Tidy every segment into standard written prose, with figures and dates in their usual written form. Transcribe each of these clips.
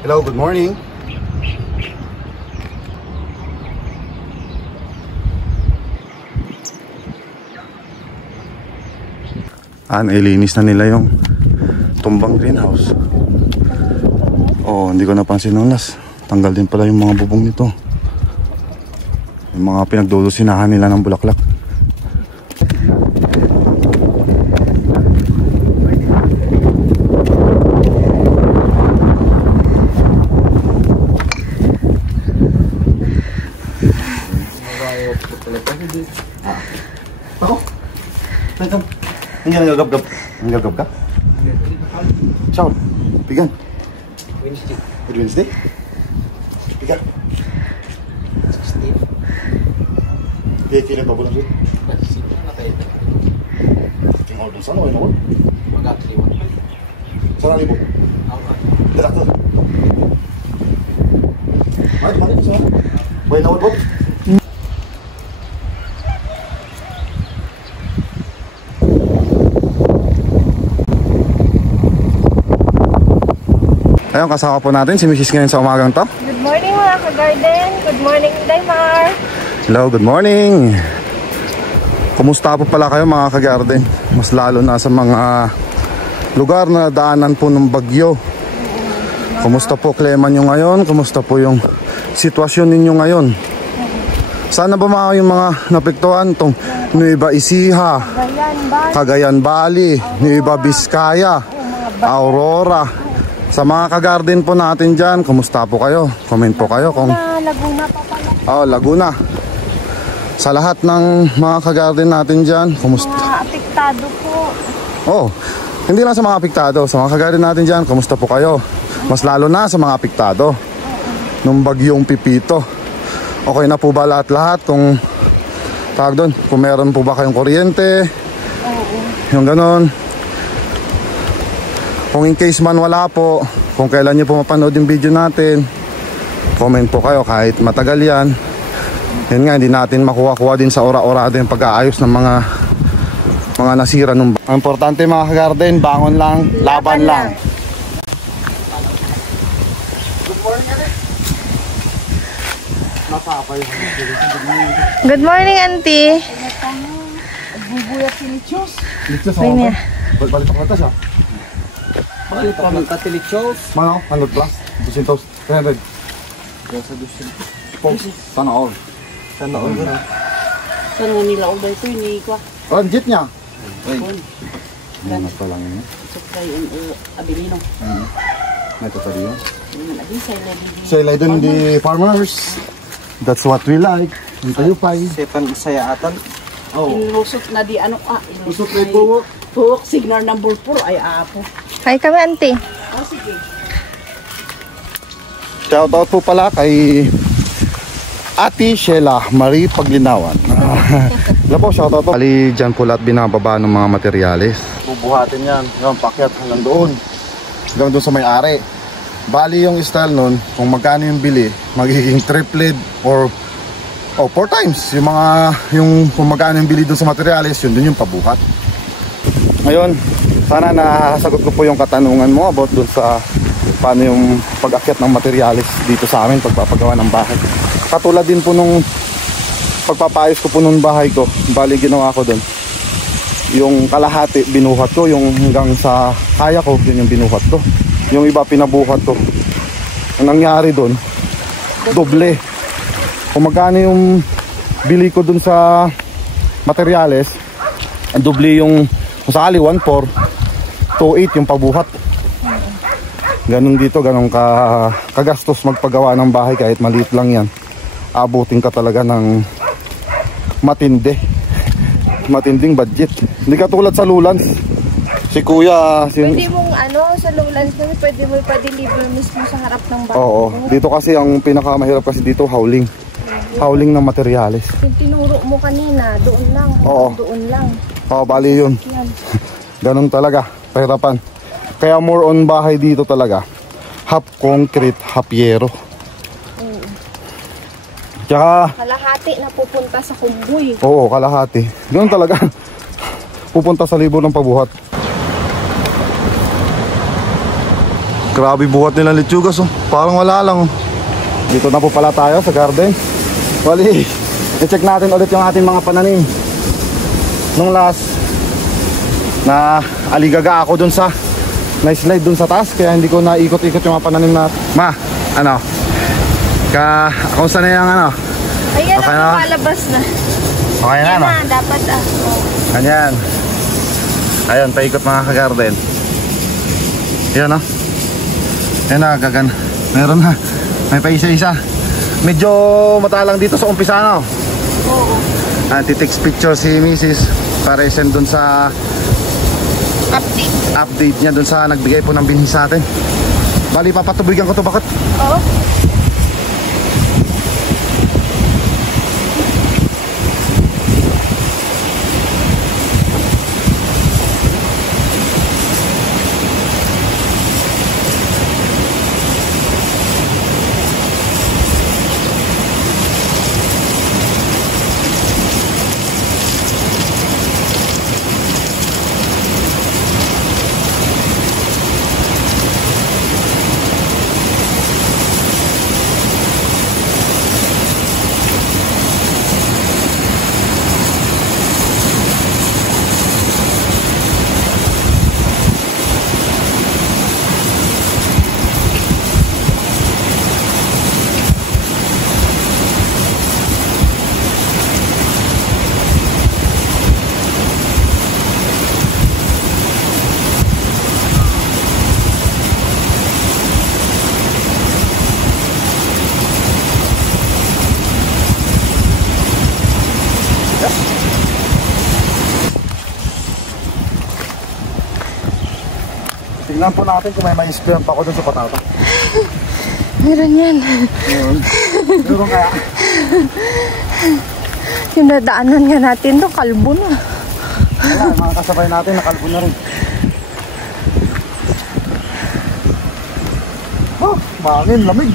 Hello, good morning. Ilinis na nila yung tumbang greenhouse. Oh, hindi ko napansin nung last. Tanggal din pala yung mga bubong nito. Yung mga pinagdudusinahan nila ng bulaklak. Ako? Tentang. Hindi ka nagagab-gab. Nagagab ka? Ciao. Pigan. Wednesday. Wednesday? Pigan. Dia kira pa bulan sih. Tinggal dun sana ay nawal. Magkakaliwan. Sana libo. Darat to. Ay, tumakbo ko sana. Bay nawal bot. Ayun, kasama po natin si Mrs. ngayon sa umagang to. Good morning mga ka-garden. Good morning, Daymar. Hello, good morning. Kumusta po pala kayo mga ka-garden? Mas lalo na sa mga lugar na daanan po ng bagyo. Kumusta po klima nyo ngayon? Kumusta po yung sitwasyon ninyo ngayon? Sana ba yung mga napektuhan tong Nueva Ecija, Cagayan Valley, Nueva Vizcaya, Aurora. Sa mga ka-garden po natin dyan, kumusta po kayo? Comment po kayo kung... Laguna pa pala. Oh, Laguna. Sa lahat ng mga ka-garden natin dyan, kumusta? Mga apektado po. Oh, hindi lang sa mga apektado. Sa mga ka-garden natin dyan, kumusta po kayo? Mas lalo na sa mga apektado nung bagyong Pipito. Okay na po ba lahat-lahat? Kung tawag doon, kung meron po ba kayong kuryente? Oo. Yung ganon. Kung in case man wala po, kung kailan nyo po mapanood yung video natin, comment po kayo kahit matagal yan. Yun nga, hindi natin makuha-kuha din sa ora-ora din pag-aayos ng mga nasira nung... Ang importante mga ka-garden, bangon lang, laban lang. Good morning, Ate. Good morning, Auntie. Bubuyat si Lichos. Lichos, Ay niya. balik pa siya. Bakit pa magka-Lichos? Mano, 100 plus, 200, 300. Sa dusin. Sana all. Sana all na. Saan nga nila all ito ini ko? Oh, jeep niya. Ano pa lang yun. Supply and Abilino. Ito tayo yun. Say Say doon di farmers. That's what we like. Yung tayo pa. Sepan saya atan. Oh. Ilusot na di ano Usok na po. Puwak signal ng bulpur ay aapo. Hi kami, Auntie. Oh, sige. Shoutout po pala kay Ate Sheila Marie Paglinawan. Wala po, shoutout po. Bali dyan po lahat binababa ng mga materyales. Bubuhatin yan. Yung pakyat hanggang doon. Hanggang doon sa may-ari. Bali yung style nun, kung magkano yung bili, magiging tripled or 4 times. Yung kung magkano yung bili doon sa materyales, yun doon yung pabuhat. Ngayon, sana nasagot ko po yung katanungan mo about doon sa paano yung pag-akyat ng materyales dito sa amin, pagpapagawa ng bahay. Katulad din po nung pagpapayos ko po nung bahay ko, bali ginawa ko doon. Yung kalahati binuhat ko, yung hanggang sa kaya ko, yun yung binuhat ko. Yung iba pinabuhat ko. Ang nangyari doon, doble. Kung magkano yung bili ko doon sa materyales, doble yung kung sakali 1.4, 2.8 yung pabuhat. Ganun dito, ganun kagastos magpagawa ng bahay kahit maliit lang yan. Abutin ka talaga ng matinding budget. Hindi katulad sa Lulans. Si Kuya... Pwede mong sa Lowlands kasi pwede mo pa-deliver mismo sa harap ng bahay. Oo, dito kasi ang pinakamahirap kasi dito, hauling. Hauling ng materyales. Yung tinuro mo kanina, doon lang. Oo. Doon lang. Oo, bali yun. Ganun talaga, pahirapan. Kaya more on bahay dito talaga. Half concrete, half yero. Tsaka... Kalahati na pupunta sa kumboy. Oo, kalahati. Ganun talaga. Pupunta sa libo ng pabuhat. Grabe buhat nilang lechugas oh. Parang wala lang oh. Dito na po pala tayo sa garden. Bali, i-check natin ulit yung ating mga pananim. Nung last na aligaga ako dun sa na-slide dun sa taas, kaya hindi ko naikot-ikot yung mga pananim na. Ma, ano? Kung saan na yung ano? Ayan okay ang na? palabas na. Okay na, Ayan no? na, dapat Ganyan. Ayun, paikot mga ka-garden. Yan oh. Yan na, gagan. Meron na. May pa isa-isa. Medyo matalang dito sa umpisa, no? Oo. Titext picture si Mrs. para i-send dun sa update niya dun sa nagbigay po ng binhi sa atin. Bali, papatubigan ko to. Bakit? Oo. Tingnan po natin kung may mais-clamp ako dun sa patata. Meron yan. Meron kaya? Yung nadaanan nga natin doon, kalbo na. Ayan, mga kasabay natin, nakalbo na rin. Oh, bangin, lamig.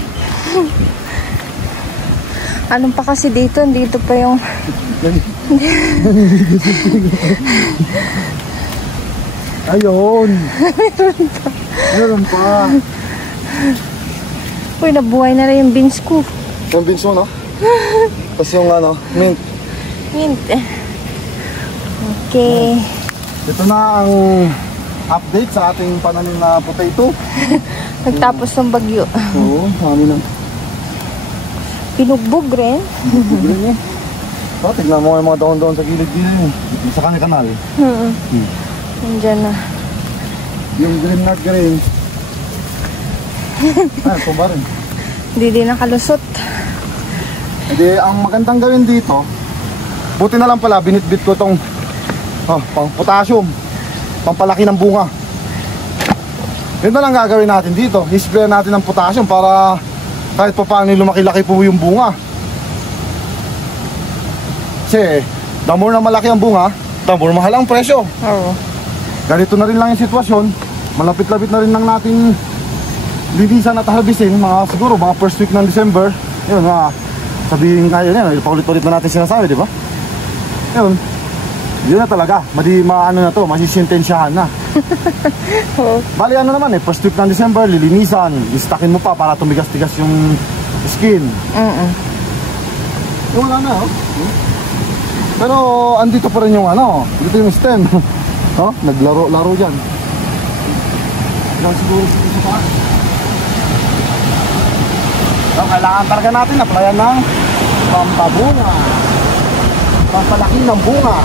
Anong pa kasi dito? Dito pa yung... Ayun. Meron pa. Uy, nabuhay na rin yung beans ko. Yung beans mo, no? Tapos yung ano, mint. Mint. Okay. Ito na ang update sa ating pananim na potato. Nagtapos ng bagyo. Oo, marami na. Pinugbog rin. Green eh. So, tignan mo yung mga daon-daon sa gilid-gilid. Sa kanal. Nandiyan na. Yung green na green. Ay, tumba rin. Hindi din nakalusot. Hindi, ang magandang gawin dito, buti na lang pala, binitbit ko itong pang potassium, pampalaki ng bunga. Yun na lang gagawin natin dito. I-spray natin ng potassium para kahit pa paano lumaki-laki po yung bunga. Kasi, the more na malaki ang bunga, the more mahal ang presyo. Oo. Ganito na rin lang yung sitwasyon. Malapit-lapit na rin lang natin linisan at harbisin, siguro mga first week ng December. Yun, sabihin kayo yan, paulit-ulit na natin sinasabi, di ba? Yun, yun na talaga, maano na to, masisintensyahan na. Bali ano naman first week ng December, lilinisan, istakin mo pa para tumigas-tigas yung skin. Wala na, oh. Pero andito pa rin yung dito yung stem. Naglaro-laro dyan. Yan siguro sa taas. Kailangan talaga natin applyan ng pampabunga, pampalaki ng bunga.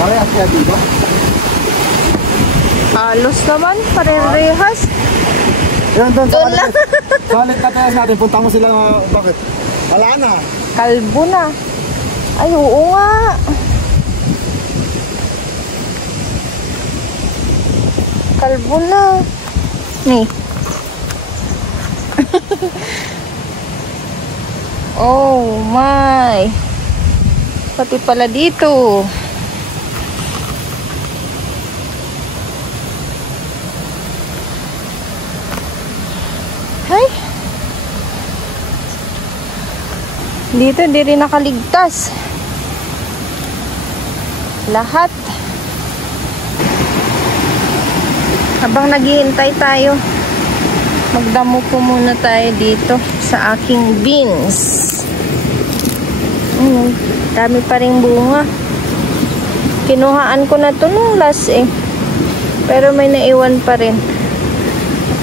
Parehas kaya dito? Halos naman, parehas. Yan doon, Doon lang. Salit na tayo natin, punta mo sila, bakit? Wala na. Kalbo na. Ay, oo nga. Kalbo na. Ni. Oh my. Pati pala dito. Hay. Dito hindi rin nakaligtas. Lahat. Habang naghihintay tayo, magdamo po muna tayo dito sa aking beans. Dami pa rin bunga. Kinuhaan ko na to nung last pero may naiwan pa rin.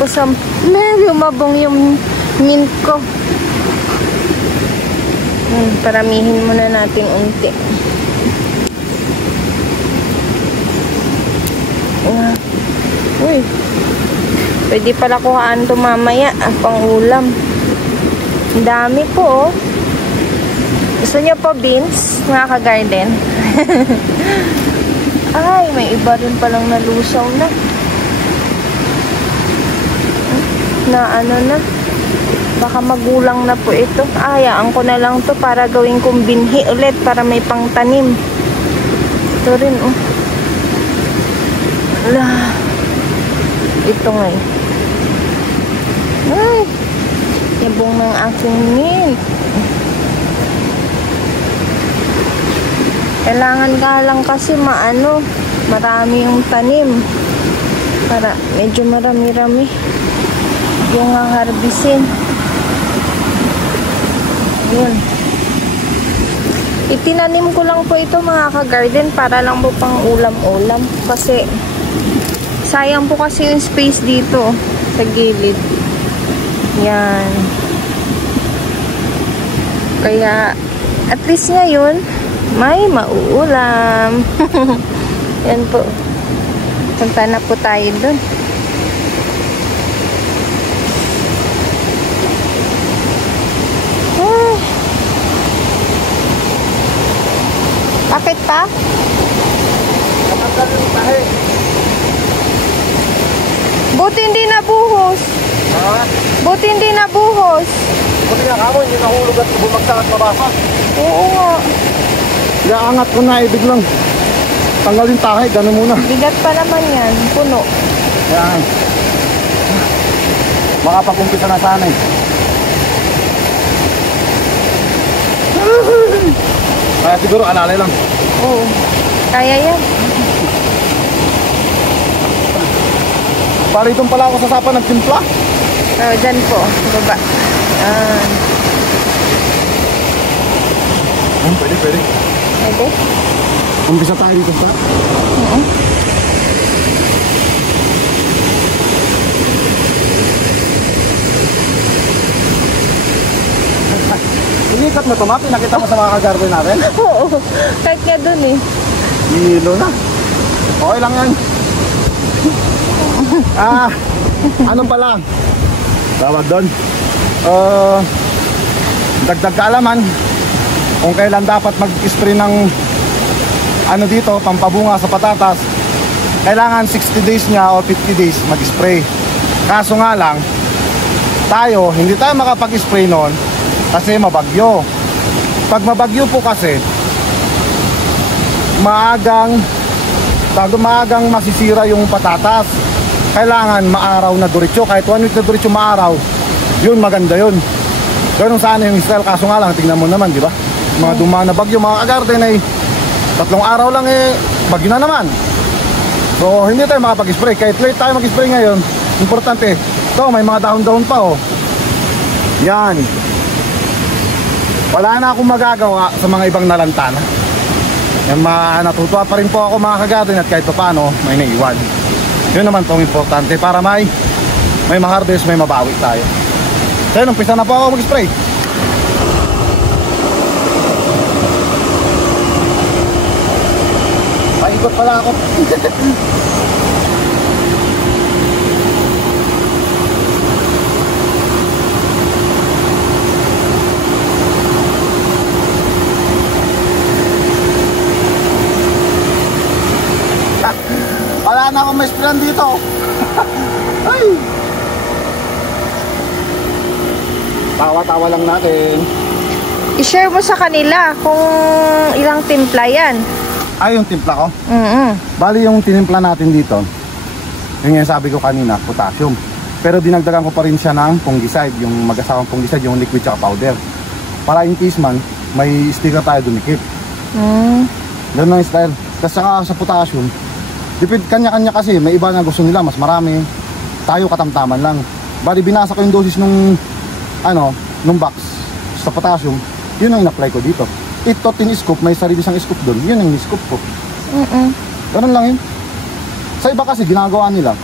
Tapos medyo mabong yung mint ko. Paramihin muna natin unti. Uy, pwede pala kuhaan ito mamaya pang ulam. Ang dami po. Gusto niyo po beans, mga ka-garden? Ay, may iba rin palang nalusaw na. Na. Baka magulang na po ito. Hayaan ko na lang to para gawin kong binhi ulit para may pangtanim. Ito rin, Ito ngayon. Ay, yabong ng aking mint. Kailangan ka lang kasi marami yung tanim. Para medyo marami-rami yung harbisin. Yun. Itinanim ko lang po ito, mga ka-garden, para lang po pang ulam-ulam. Kasi sayang po kasi yung space dito sa gilid. Yan. Kaya at least ngayon may mauulam. Yan po. Punta na po tayo dun. Bakit pa? Buti hindi nabuhos. Buti hindi nabuhos. Buti nga kamo, hindi nahulog at bumagsak at mabasa. Oo nga. Iaangat ko na, biglang tanggalin tahay, gano'n muna. Bigat pa naman yan, puno. Yan. Makapag-umpisa na sana Kaya siguro alalay lang. Oo, kaya yan. Para itong pala ako sa sapa ng timpla. Dyan po, baba. Pwede. Pwede? Umpisa tayo dito sa? Oo. Inikat mo ito, ma? Pinakita mo sa mga ka-garden natin? Oo, kahit nga dun Hilo na. Okay lang yan. Ano pala? Tawag doon. Dagdag kaalaman kung kailan dapat mag-spray ng dito, pampabunga sa patatas. Kailangan 60 days niya o 50 days mag-spray. Kaso nga lang, hindi tayo makapag-spray noon kasi mabagyo. Pag mabagyo po kasi, maagang masisira yung patatas. Kailangan maaraw na diretso. Kahit 1 week na diretso maaraw, yun maganda yun. Ganun sana yung style. Kaso nga lang, tingnan mo naman, di ba? Mga dumaan na bagyo, mga ka-garden ay 3 araw lang bagyo na naman. So hindi tayo makapag-spray. Kahit late tayo mag-spray ngayon, importante, may mga dahon-dahon pa yan. Wala na akong magagawa sa mga ibang nalantana. Natutuwa pa rin po ako, mga ka-garden, at kahit pa paano may naiwan. Yun naman pong importante para may ma-harvest, may mabawi tayo. So yun, umpisa na po ako mag-spray. Paikot pala ako. Wala na akong ma-sprayan dito. Ay. Tawa-tawa lang natin. I-share mo sa kanila kung ilang timpla yan. Yung timpla ko? Bali yung tinimpla natin dito, yung sabi ko kanina, potassium. Pero dinagdagan ko pa rin siya ng fungicide, yung mag-asawang fungicide, yung liquid tsaka powder. Para in case man, may sticker tayo dumikit. Ganun ang style. Tapos saka sa potassium, Kanya-kanya kasi, may iba na gusto nila mas marami. Tayo katamtaman lang. Bali binasa ko yung dosis nung nung box sa potassium. Yun ang in-apply ko dito. Ito tin-scoop, may sarili siyang scoop doon. Yun ang ni-scoop ko. Ganun lang yun. Sa iba kasi ginagawa nila,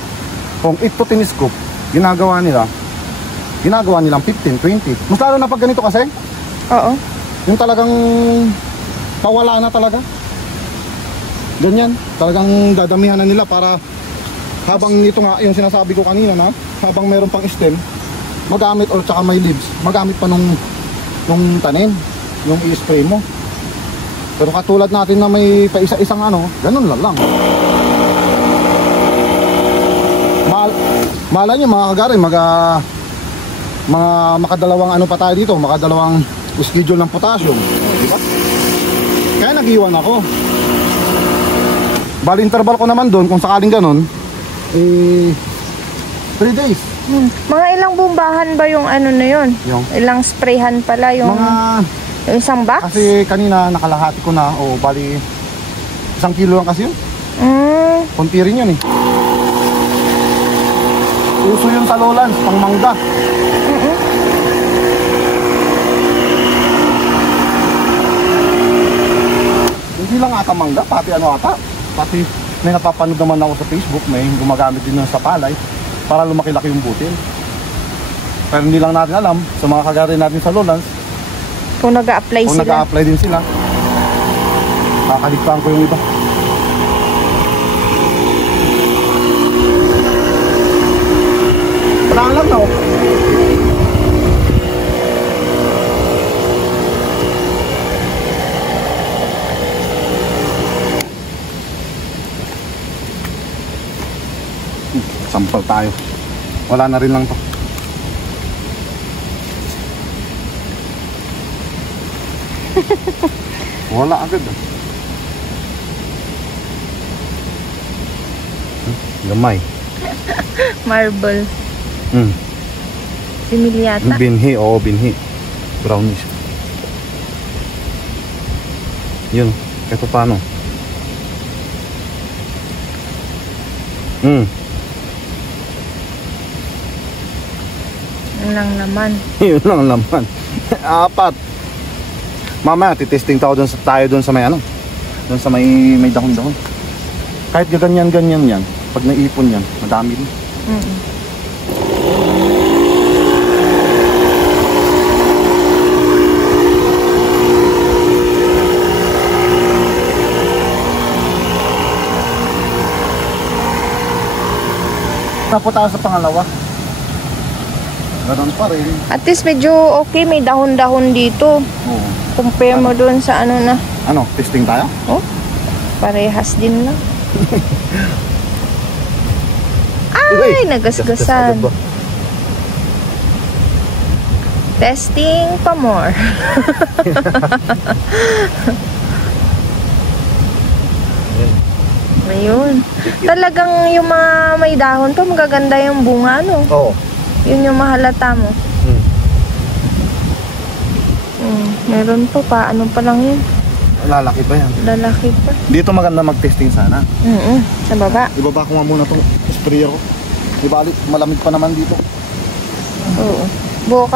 kung ito tin-scoop, ginagawa nilang 15, 20. Mas lalo na pag ganito kasi. Oo. Yung talagang pawala na talaga. Ganyan, talagang dadamihan na nila para habang ito nga, yung sinasabi ko kanina na habang meron pang stem, magamit or tsaka may leaves, magamit pa nung tanim, yung i-spray mo. Pero katulad natin na may paisa-isang ganun lang. Mala nyo mga kagari, makadalawang pa tayo dito, makadalawang schedule ng potassium, diba? Kaya nag-iwan ako. Bali interval ko naman doon, kung sakaling ganun, 3 days. Mga ilang bumbahan ba yung na yun? Ilang sprayhan pala yung yung isang box? Kasi kanina nakalahati ko na, bali 1 kilo lang kasi yun. Kunti rin yun eh. Uso yun sa lowlands, pang mangga. Hindi lang ata mangga, pati pati may napapanood naman ako sa Facebook, may gumagamit din sa palay para lumaki-laki yung butil. Pero hindi lang natin alam, sa mga kagari natin sa lowlands, kung nag-a-apply sila. Kung nag-a-apply din sila, kakaligtaan ko yung iba. Wala lang na sampal tayo. Wala na rin lang to. Wala agad. Gamay. Marble. Similyata. Binhi, binhi. Brownish. Yun, kahit paano. Yun lang naman. Yun lang naman. 4. Mamaya titesting tayo doon sa may doon sa may dahon-dahon. Kahit ganyan yan, pag naipon yan, madami din. Napo tayo sa pangalawa. Ganun pa rin. At least medyo okay, may dahon-dahon dito. Compare mo doon sa na. Testing tayo? Parehas din lang. Ay, nagasgasan. Testing pa more. Ayun. Talagang yung mga may dahon to, magaganda yung bunga, Yun yung mahalata mo. Meron pa pa lang yun. Lalaki pa yan. Lalaki pa. Dito maganda mag-testing sana. Sa baba. Ibaba ko nga muna itong sprayer ko. Ibalik, malamig pa naman dito. Oo.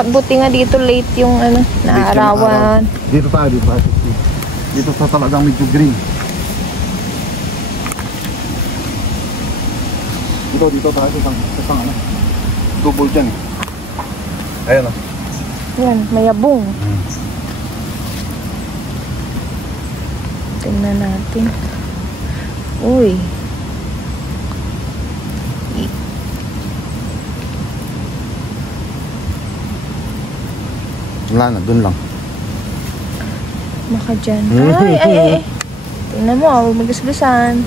Buti nga dito late yung naarawan. Dito tayo. Dito sa talagang medyo green. Dito tayo sa isang double dyan. Ayan Yan, mayabong. Tingnan natin. Uy. Wala na, dun lang. Maka dyan. Ay. Tingnan mo, magasgasan.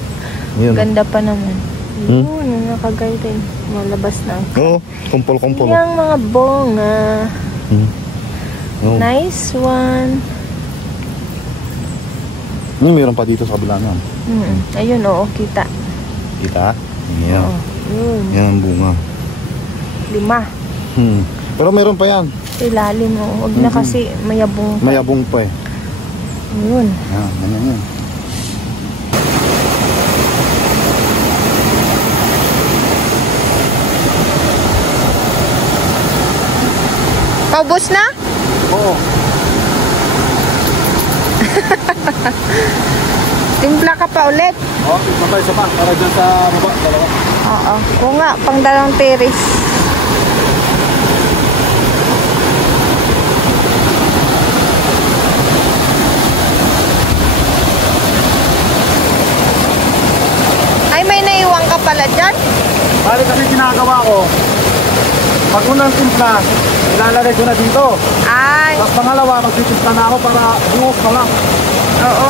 Ganda pa naman. Yun, nakagay din. Malabas na. Kumpol-kumpol. Yung mga bunga. Nice one. Meron pa dito sa kabila na. Ayun, kita. Kita? Yan. Yun. Yan ang bunga. 5. Pero meron pa yan. Ilalim mo. Huwag na kasi mayabong pa. Mayabong pa eh. Yun. Yan. Paubos na? Oo. Timpla ka pa ulit. Oo, timpla pa isa pa. Para dyan sa baba, dalawa. Oo. Oo nga, pang dalawang teres. Ay, may naiwan ka pala dyan? Bali kasi ginagawa ko, pag unang timpla, ilalagay ko na dito. Ay. Tapos pangalawa, magtitimpla na ako para buhos na lang. Oo.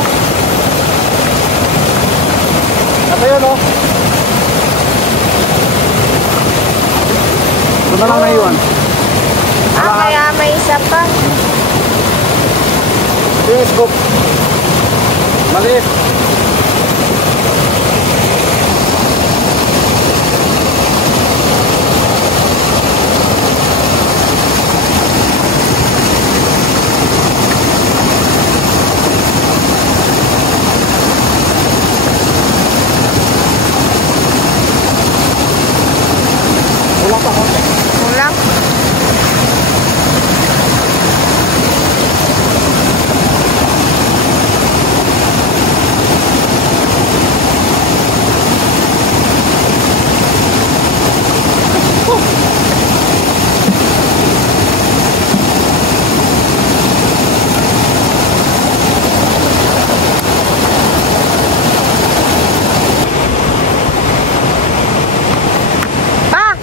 At ayun o. Ito na lang naiwan. Kaya may isa pa. Yes, scoop. Maliit. Kulang.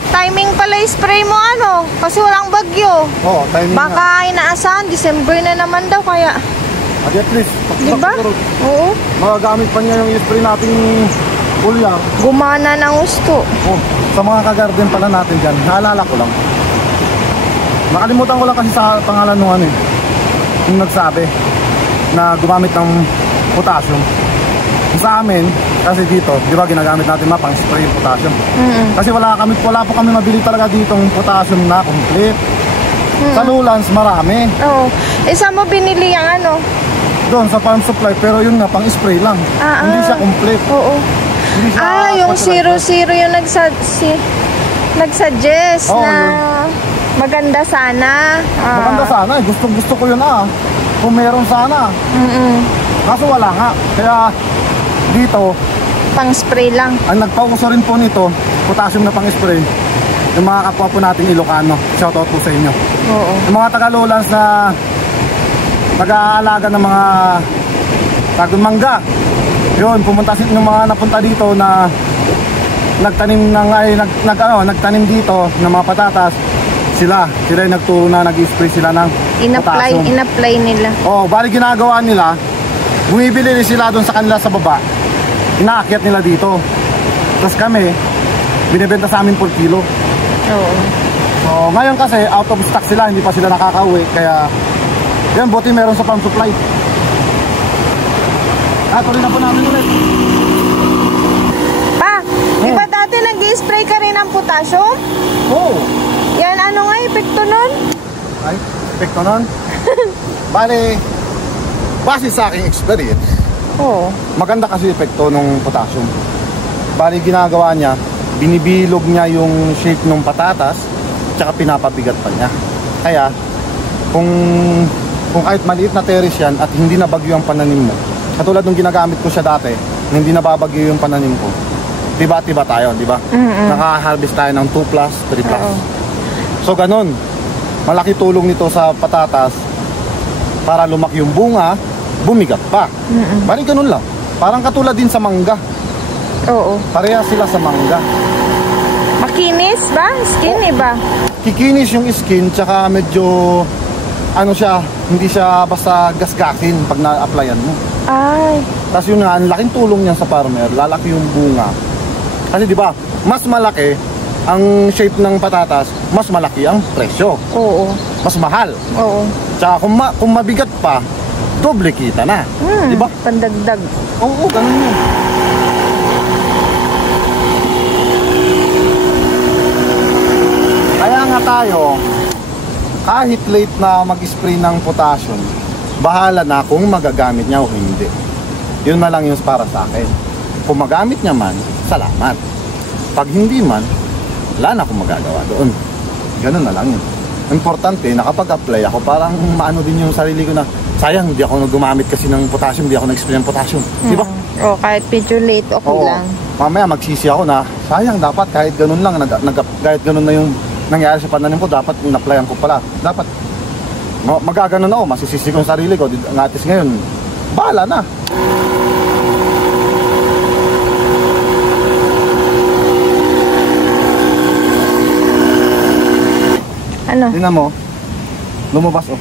Timing pala spray mo ano, kasi walang bagyo. Oo, timing na. Baka inaasahan, December na naman daw kaya. At least, Diba? Oo. magagamit pa niya yung spray nating bulyar. Gumana ng gusto. Oh, sa mga kagarden pala natin dyan, naalala ko lang. Nakalimutan ko lang kasi sa pangalan nung ano eh, yung nagsabi na gumamit ng potassium. Sa amin, kasi dito, di ba ginagamit natin pang spray yung potassium. Kasi wala po kami mabili talaga ditong potassium na complete. Sa Lowlands, marami. Oo. Saan mo binili yung ano? Doon sa farm supply, pero yun nga, pang spray lang. Hindi siya complete. Oo. Hindi siya Yung 0-0 yung nagsuggest Oo, na yun. maganda sana. Maganda sana eh. Gusto ko yun kung meron sana. Kaso wala nga. Kaya dito, Pang spray lang. ang nagpauso rin po nito, potassium na pang spray, yung mga kapwa po nating Ilocano. Shoutout po sa inyo. Oo. Yung mga taga-Lowlands na nag-aalaga ng mga mangga. Yun, yung mga napunta dito na nagtanim nagtanim dito ng mga patatas. Sila yung nagturo na nag-spray sila ng potassium. In-apply nila. Bali ginagawa nila, bumibili sila doon sa kanila sa baba, inaakyat nila dito. Tapos kami, binibenta sa amin per kilo. Oo. So ngayon kasi out of stock sila, hindi pa sila nakakauwi. Kaya yan, buti meron sa farm supply. Tuloy na po namin ulit. Pa, di ba dati nag-i-spray ka rin ng potassium? Oo. Yan, ano nga epekto nun? Ay, epekto nun. Bali, base sa aking experience, Oo. maganda kasi epekto ng potassium. Bali ginagawa niya, binibilog niya yung shape ng patatas, tsaka pinapabigat pa niya. Kaya, kung kahit maliit na terrace yan at hindi nabagyo ang pananim mo, katulad nung ginagamit ko siya dati, na hindi nababagyo yung pananim ko, tiba-tiba tayo, di ba? Naka-harvest tayo ng 2+, 3+. So ganun, malaki tulong nito sa patatas para lumaki yung bunga, bumigat pa. Bali ganun lang. Parang katulad din sa mangga. Oo. Pareha sila sa mangga. Makinis ba? Skinny ba? Kikinis yung skin, tsaka medyo ano siya, hindi siya basta gasgasin pag na-applyan mo. Ay. Tapos yun nga, ang laking tulong niyan sa farmer, lalaki yung bunga. Kasi di ba, mas malaki ang shape ng patatas, mas malaki ang presyo. Oo. Mas mahal. Oo. Tsaka kung mabigat pa, doble kita na. Di ba? Pandagdag. Oo, ganun yun. Kaya nga tayo, kahit late na mag-spray ng potassium, bahala na kung magagamit niya o hindi. Yun na lang yung para sa akin. Kung magamit niya man, salamat. Pag hindi man, wala na akong magagawa doon. Ganun na lang yun. importante, nakapag-apply ako, parang maano din yung sarili ko na, sayang, hindi ako gumamit kasi ng potassium, hindi ako nag-spray ng potassium. Di ba? O, kahit medyo late, okay lang. Mamaya magsisi ako na, sayang, dapat kahit ganun lang, kahit ganun na yung nangyari sa pananim ko, dapat in-applyan ko pala. Dapat, magaganon ako, masisisi ko yung sarili ko. Ngatis ngayon, bahala na. Ano? Tingnan mo, lumabas oh.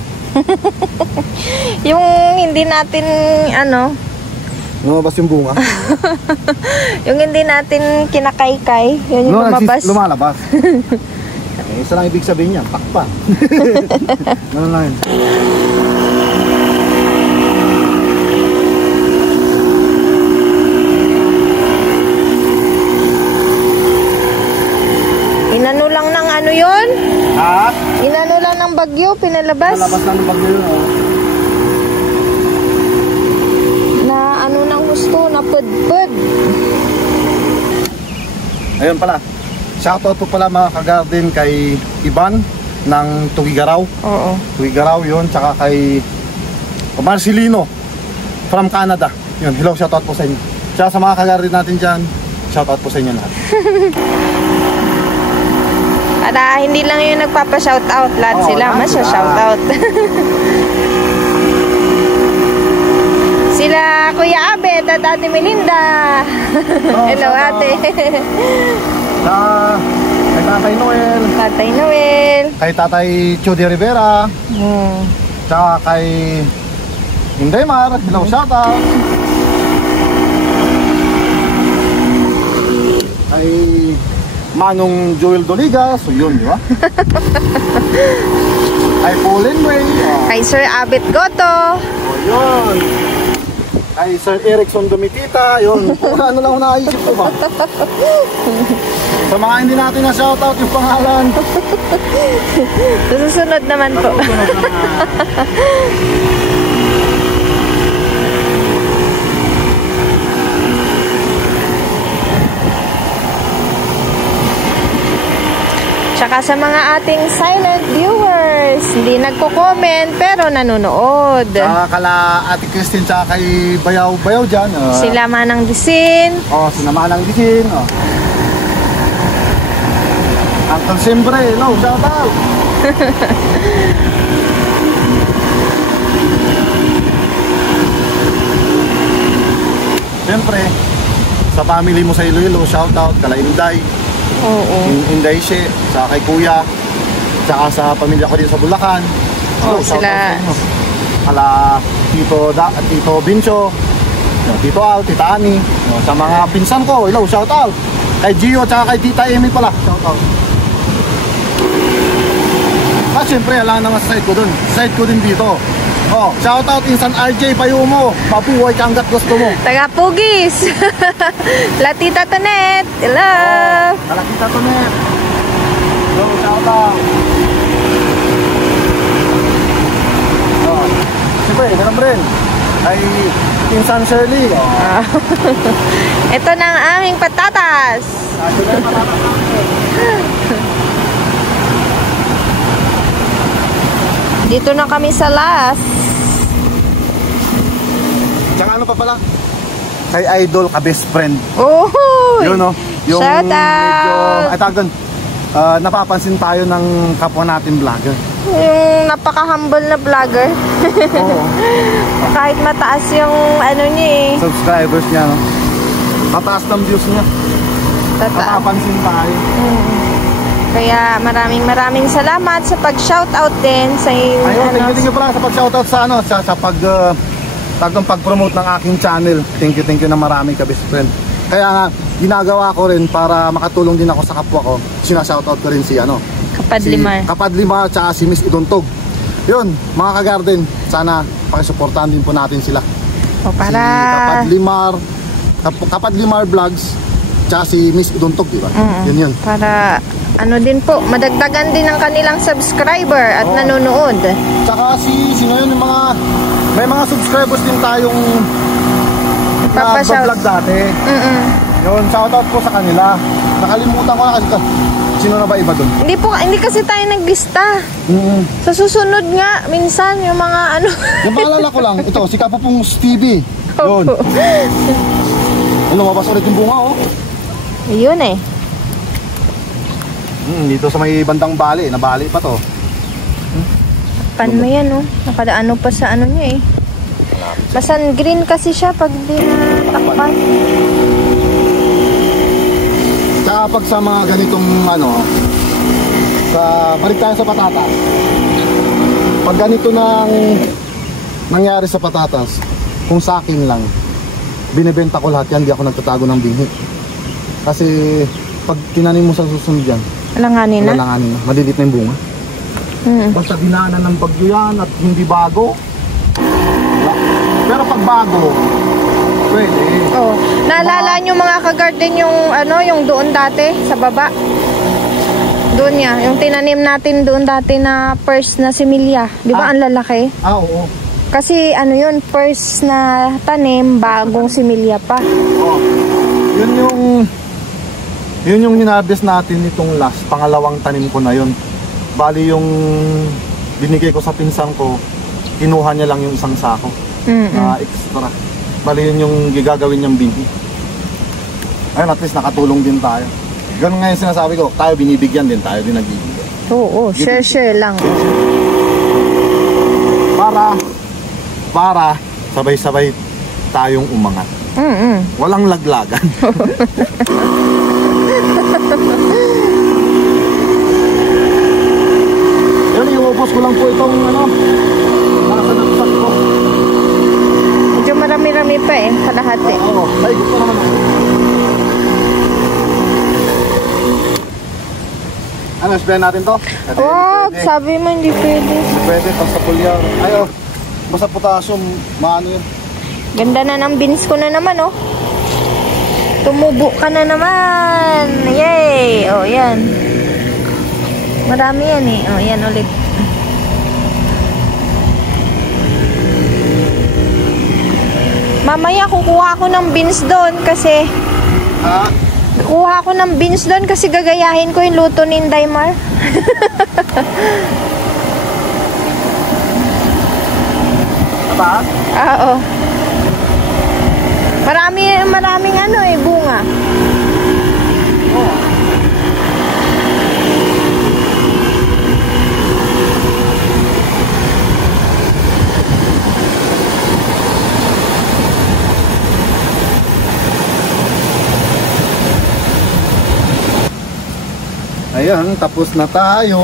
Yung hindi natin, ano, Lumabas yung bunga. yung hindi natin kinakaykay, yun yung lumabas. Lumalabas. Isa lang ibig sabihin niya, takpan. Ano lang yun. Inano lang ng ano yun? Ha? Inano lang ng bagyo, pinalabas. Pinalabas lang ng bagyo yun, oh. Na ano ng gusto, na pud-pud. Ayun pala. Shoutout po pala mga ka-garden kay Ivan ng Tugigaraw. Oo. Tugigaraw yun, tsaka kay Marcelino from Canada. Yun, hello, shoutout po sa inyo. Tsaka sa mga ka-garden natin dyan, shoutout po sa inyo lahat. Para hindi lang yung nagpapa-shoutout, lahat sila masya-shoutout. Sila Kuya Abet at Ate Melinda. Hello ate. Kay Tatay Noel. Tatay Noel. Kay Tatay Chody Rivera. Tsaka kay Indaymar. Hello, shoutout. Kay Manong Joel Doligas. So yun, di ba? Kay Pauline Way. Kay Sir Abet Goto. Yun. Kay Sir Erickson Domitita. Yun. Ano lang naisip ko ba? Sa mga hindi natin na shoutout yung pangalan. Susunod naman po. Tsaka sa mga ating silent viewers, hindi nagko-comment pero nanonood. Tsaka kala Ate Christine tsaka kay Bayaw dyan. Sila Manang Disin. Sila Manang Disin. Uncle Simbre, hello, shoutout. Siyempre, sa family mo sa Iloilo, shoutout, kala Inday. Oo. Inday She, sa kay Kuya, tsaka sa pamilya ko din sa Bulacan. Oh, sila. Kala Tito Bincho, Tito Al, Tita Ani, sa mga pinsan ko, hello, shoutout. Kay Gio, tsaka kay Tita Amy pala, shoutout. Siyempre, alam naman sa side ko dun. Side ko din dito. Shoutout Insan RJ Payumo. Pabuhay ka hanggat gusto mo. Taga Pugis. Latita Tonet. Hello. Latita Tonet. Hello, shoutout. Siyempre, ganun rin. Ay, Insan Shirley. Ito na ang aming patatas. Ito na yung patatas natin. Dito na kami sa last. Tsaka ano pa pala? Kay Idol ka best friend. Oh! Yun no? Yung shout out! medyo, ay tawag doon, napapansin tayo ng kapwa natin vlogger. Yung napaka-humble na vlogger. Oo. Kahit mataas yung ano niya eh. Subscribers niya, no? Mataas ng views niya. Napapansin tayo. Kaya maraming salamat sa pag-shoutout din sa ayun, thank you pala sa pag-shoutout sa ano, sa pag-promote ng aking channel. Thank you na marami ka best friend. Kaya nga ginagawa ko rin para makatulong din ako sa kapwa ko. Sina-shoutout ko rin si ano, Kapadlimar. Si Kapadlimar tsaka si Miss Idontog. Yun, mga ka-garden, sana pakisuportahan din po natin sila. Para si Kapadlimar Vlogs tsaka si Miss Idontog, di ba? Yun. Para ano din po, madagdagan din ang kanilang subscriber at nanonood. Tsaka sino yun, yung may mga subscribers din tayong nag-vlog dati. Yun, shoutout po sa kanila. Nakalimutan ko na kasi Sino na ba iba dun? Hindi kasi tayo naglista. Sa susunod nga, minsan, yung mga ano. Yung maalala ko lang, ito, si Kapupong Stevie. Yun. Lumabas ulit yung bunga, oh. Yun eh. Dito sa may bandang bali, nabali pa to. Pan mo yan, oh. Nakadaano pa sa ano niya eh. Masan green kasi siya pag di natakpan. Tsaka pag sa mga ganitong ano, balik tayo sa patatas. Pag ganito nang nangyari sa patatas, kung sa akin lang, binibenta ko lahat yan, di ako nagtatago ng binhi. Kasi pag tinanim mo sa susunod yan, Alanganin na? Alanganin na, malilit na yung bunga. Basta dinaanan ng bagyo yan at hindi bago. Pero pag bago, pwede. Oh, naalala nyo mga ka-garden yung ano, yung doon dati sa baba. Doon niya, yung tinanim natin doon dati na first na similya. Di ba ang lalaki? Oo. Kasi ano yun, first na tanim, bagong similya pa. Oo. Yun yung hinarvest natin nitong last, pangalawang tanim ko na yun. Bali yung binigay ko sa pinsan ko, kinuha niya lang yung isang sako na extra. Bali yun yung gagawin niyang binhi. Ayun, at least nakatulong din tayo. Ganun nga yung sinasabi ko, tayo binibigyan din, tayo din nagbibigyan. Oo, share lang. Para sabay-sabay tayong umangat. Walang laglagan. Yan, iubos ko lang po itong ano, nakasanagpat ko. Medyo marami-rami pa eh, kalahati. Oo, naigit ko naman ako. Ano, sprayan natin to? Wag, sabi mo hindi pwede. Hindi pwede, pag sa pulyar. Ayaw, basta potassium, maano yun. Ganda na ng beans ko na naman, oh. Tumubo ka na naman. Yay! Oh, yan. Marami yan eh. Oh, yan ulit. Mamaya kukuha ako ng beans doon kasi... Ha? Kuha ako ng beans doon kasi gagayahin ko yung luto ni Daimar. Aba? Oo. Maraming ano eh, bunga. Oo. Ayan, tapos na tayo.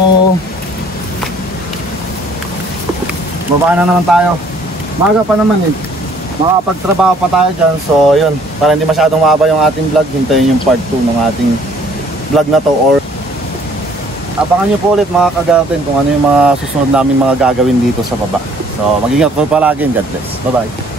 Baba na naman tayo. Maga pa naman eh. Makapagtrabaho pa tayo dyan. So yun, para hindi masyadong mahaba yung ating vlog, hintayin yung part 2 ng ating vlog na to. Or abangan nyo po ulit mga ka-garden kung ano yung mga susunod namin mga gagawin dito sa baba. So mag-ingat po palagi. God bless. Bye bye.